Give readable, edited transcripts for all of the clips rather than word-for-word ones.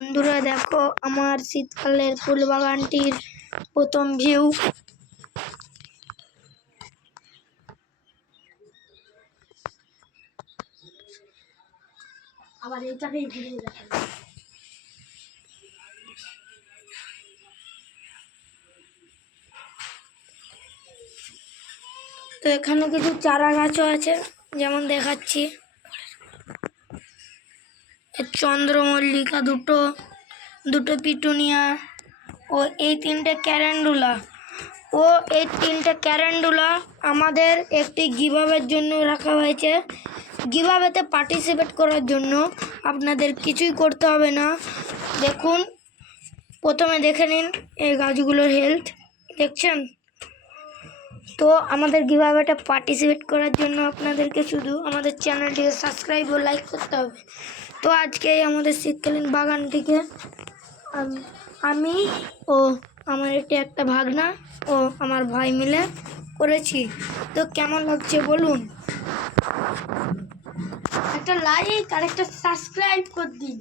বন্ধুরা দেখো আমার শীতকালের ফুল বাগানটির প্রথম ভিউ। আবার এইটাকেই ঘুরিয়ে দেখো। তো এখানে কিছু চারা গাছও আছে, যেমন দেখাচ্ছি চন্দ্রমল্লিকা দুটো পিটুনিয়া ও এই তিনটে ক্যারেন্ডুলা আমাদের একটি গিভঅ্যাওয়ের জন্য রাখা হয়েছে। গিভঅ্যাওয়েতে পার্টিসিপেট করার জন্য আপনাদের কিছুই করতে হবে না। দেখুন, প্রথমে দেখে নিন এই গাছগুলোর হেলথ দেখছেন তো। আমাদের গিভঅ্যাওয়েতে পার্টিসিপেট করার জন্য আপনাদেরকে শুধু আমাদের চ্যানেলটিকে সাবস্ক্রাইব ও লাইক করতে হবে। তো আজকে আমাদের শীতকালীন বাগানটিকে আমি ও আমার একটা ভাগনা ও আমার ভাই মিলে করেছি। তো কেমন লাগছে বলুন, একটা লাইক আর একটা সাবস্ক্রাইব করে দিন।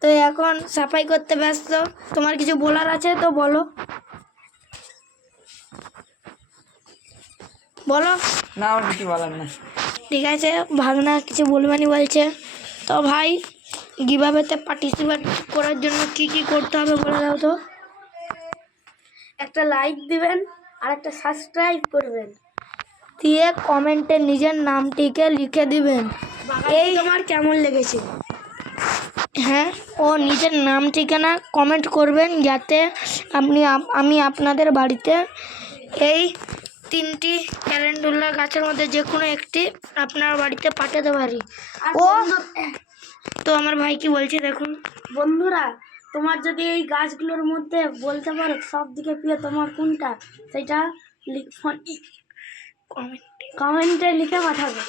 তো এখন সাফাই করতে ব্যস্ত, তোমার কিছু বলার আছে তো বলো। না, আমার কিছু বলার না। ঠিক আছে, ভাগনা কিছু বলবানি বলছে। তো ভাই, গিভঅ্যাওয়েতে পার্টিসিপেট করার জন্য কি কি করতে হবে বলে দাও তো। একটা লাইক দিবেন আর একটা সাবস্ক্রাইব করবেন, দিয়ে কমেন্টে নিজের নামটিকে লিখে দিবেন। এই তোমার কেমন লেগেছে, হ্যাঁ, ও নিজের নাম ঠিকানা কমেন্ট করবেন, যাতে আমি আপনাদের বাড়িতে এই তিনটি ক্যালেন্ডুলা গাছের মধ্যে যে কোনো একটি আপনার বাড়িতে পাঠাতে পারি। ও তো আমার ভাই কি বলছে দেখুন। বন্ধুরা, তোমার যদি এই গাছগুলোর মধ্যে বলতে পারো সব দিকে প্রিয় তোমার কোনটা, সেটা কমেন্টে লিখে পাঠাবে।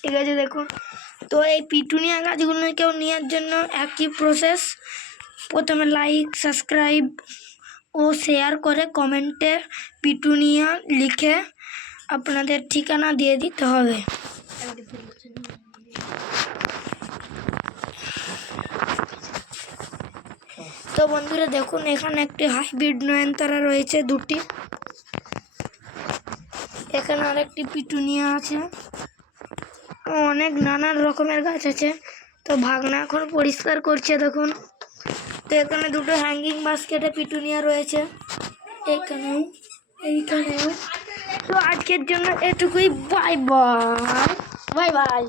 ঠিক আছে, দেখুন তো এই পিটুনিয়া গাছগুলোকেও নেওয়ার জন্য একই প্রসেস। প্রথমে লাইক, সাবস্ক্রাইব ও শেয়ার করে কমেন্টে পিটুনিয়া লিখে আপনাদের ঠিকানা দিয়ে দিতে হবে। তো বন্ধুরা দেখুন, এখানে একটি হাইব্রিড নয়নতারা রয়েছে দুটি, এখানে আরেকটি পিটুনিয়া আছে, অনেক নানান রকমের গাছ আছে। তো ভাগনা এখন পরিষ্কার করছে দেখুন। তো এখানে দুটো হ্যাঙ্গিং বাস্কেটে পিটুনিয়া রয়েছে, এইখানেও। তো আজকের জন্য এটুকুই, বাই বাই।